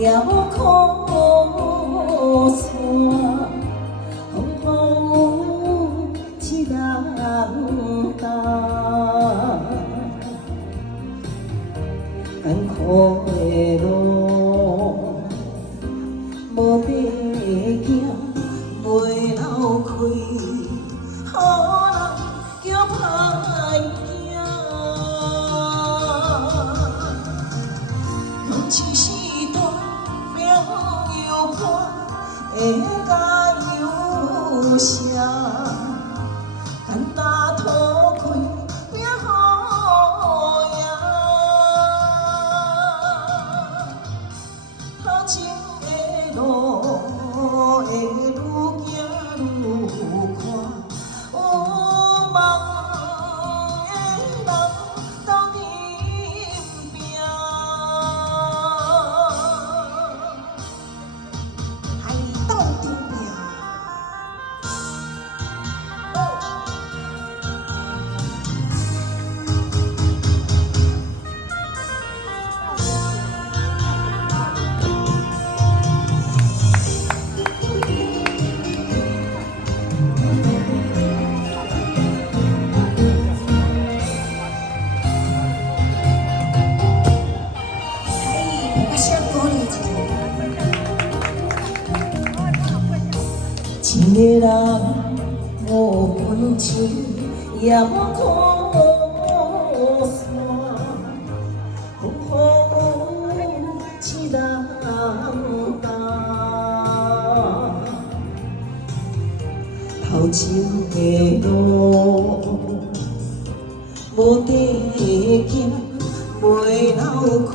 也无靠山，风雨一人担。艰苦的路，无地行，袂流开，予人叫歹行。空一时段，朋友伴，会甲有啥？简单讨开，拼好赢。头前的路会愈行愈宽，有梦的人斗阵拼，还斗阵拼。一个人无分情，也无靠山，风雨一人担。头前的路无地行，袂流开。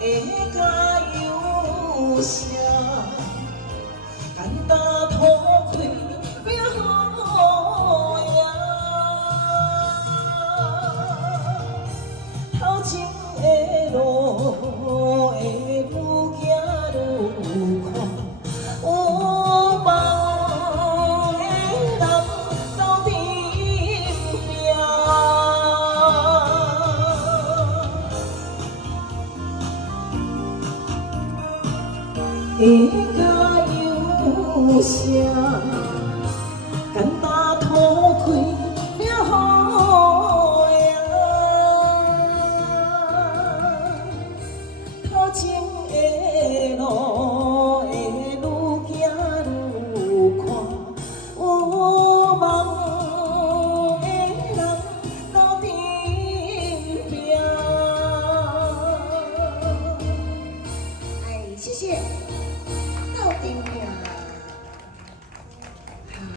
会甲有啥？简单讨开，拼好赢。头前的路会愈行愈宽，有梦的人斗阵拼。会甲有啥？